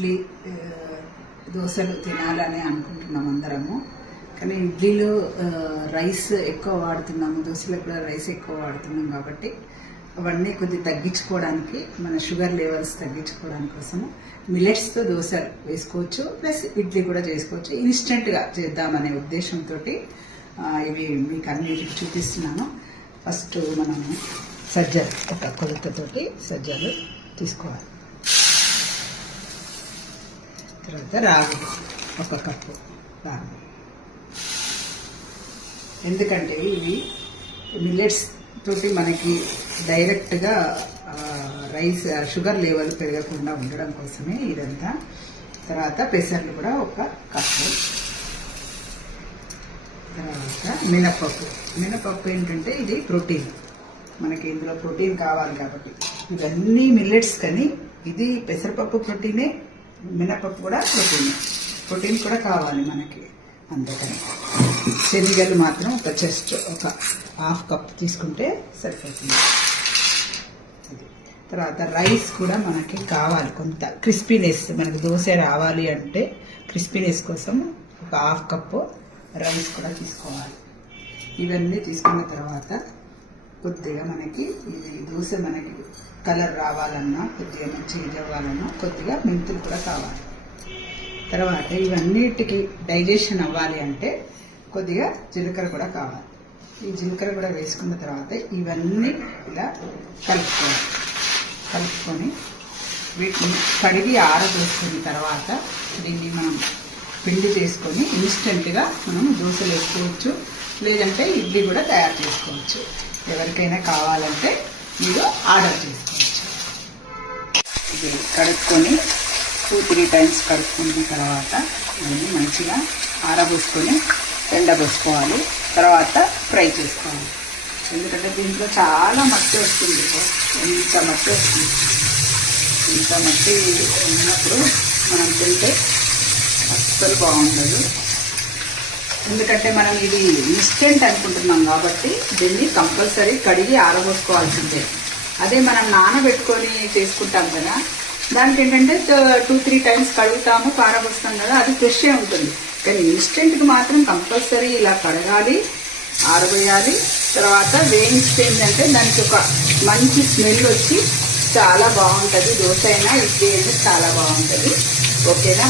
ఇడ్లీ దోశలు తినాలని అనుకుంటున్నాం అందరము. కానీ ఇడ్లీలో రైస్ ఎక్కువ వాడుతున్నాము, దోశలకు కూడా రైస్ ఎక్కువ వాడుతున్నాం కాబట్టి అవన్నీ కొద్దిగా తగ్గించుకోవడానికి, మన షుగర్ లెవెల్స్ తగ్గించుకోవడానికి కోసము మిల్లెట్స్తో దోశ వేసుకోవచ్చు, ప్లస్ ఇడ్లీ కూడా చేసుకోవచ్చు. ఇన్స్టెంట్గా చేద్దామనే ఉద్దేశంతో ఇవి మీకు అన్నిటికి చూపిస్తున్నాను. ఫస్ట్ మనము సజ్జలు ఒక కొలతతోటి సజ్జలు తీసుకోవాలి. తర్వాత రాగులు 1 కప్పు రాగులు. ఎందుకంటే ఇవి మిల్లెట్స్ తోటి మనకి డైరెక్ట్గా రైస్ షుగర్ లెవెల్ పెరగకుండా ఉండడం కోసమే ఇదంతా. తర్వాత పెసర్లు కూడా 1 కప్పు. తర్వాత మినపప్పు ఏంటంటే ఇది ప్రోటీన్, మనకి ఇందులో ప్రోటీన్ కావాలి కాబట్టి ఇవన్నీ మిల్లెట్స్. కానీ ఇది పెసరపప్పు ప్రోటీనే, మినపప్పు కూడా ప్రోటీన్ కూడా కావాలి మనకి, అందుకని. శనగలు మాత్రం జస్ట్ 1/2 కప్ తీసుకుంటే సరిపోతుంది. తర్వాత రైస్ కూడా మనకి కావాలి, కొంత క్రిస్పీనెస్, మనకి దోశ రావాలి అంటే క్రిస్పీనెస్ కోసం 1/2 కప్పు రైస్ కూడా తీసుకోవాలి. ఇవన్నీ తీసుకున్న తర్వాత కొద్దిగా మనకి ఇది దోశ మనకి కలర్ రావాలన్నా, కొద్దిగా మంచిగా ఇది అవ్వాలన్నా కొద్దిగా మెంతులు కూడా కావాలి. తర్వాత ఇవన్నిటికి డైజెషన్ అవ్వాలి అంటే కొద్దిగా జీలకర్ర కూడా కావాలి. ఈ జీలకర్ర కూడా వేసుకున్న తర్వాత ఇవన్నీ ఇలా కలుపుకొని వీటిని కడిగి ఆరబోసుకున్న తర్వాత దీన్ని మనం పిండి చేసుకొని ఇన్స్టెంట్గా మనం దోశలు వేసుకోవచ్చు, లేదంటే ఇడ్లీ కూడా తయారు చేసుకోవచ్చు. ఎవరికైనా కావాలంటే మీరు ఆర్డర్ చేసుకోవచ్చు. ఇది కడుక్కొని 2-3 టైమ్స్ కడుక్కున్న తర్వాత ఇవన్నీ మంచిగా ఆరబోసుకొని ఎండబోసుకోవాలి. తర్వాత ఫ్రై చేసుకోవాలి. ఎందుకంటే దీంట్లో చాలా మట్టి వస్తుంది, ఇంత మట్టి వస్తుంది. ఇంత మట్టి ఉన్నప్పుడు మనం తింటే అస్సలు బాగుండదు. ఎందుకంటే మనం ఇది ఇన్స్టెంట్ అనుకుంటున్నాం కాబట్టి దీన్ని కంపల్సరీ కడిగి ఆరబోసుకోవాల్సిందే. అదే మనం నానబెట్టుకొని చేసుకుంటాం కదా, దానికి ఏంటంటే 2-3 టైమ్స్ కడుగుతాము, ఆరబోస్తాం కదా, అది ఫ్రెష్గా ఉంటుంది. కానీ ఇన్స్టెంట్కి మాత్రం కంపల్సరీ ఇలా కడగాలి, ఆరబోయాలి. తర్వాత వేయించిపోయిందంటే దానికి ఒక మంచి స్మెల్ వచ్చి చాలా బాగుంటుంది. దోశ అయినా ఇడ్లీ అయినా చాలా బాగుంటుంది. ఓకేనా?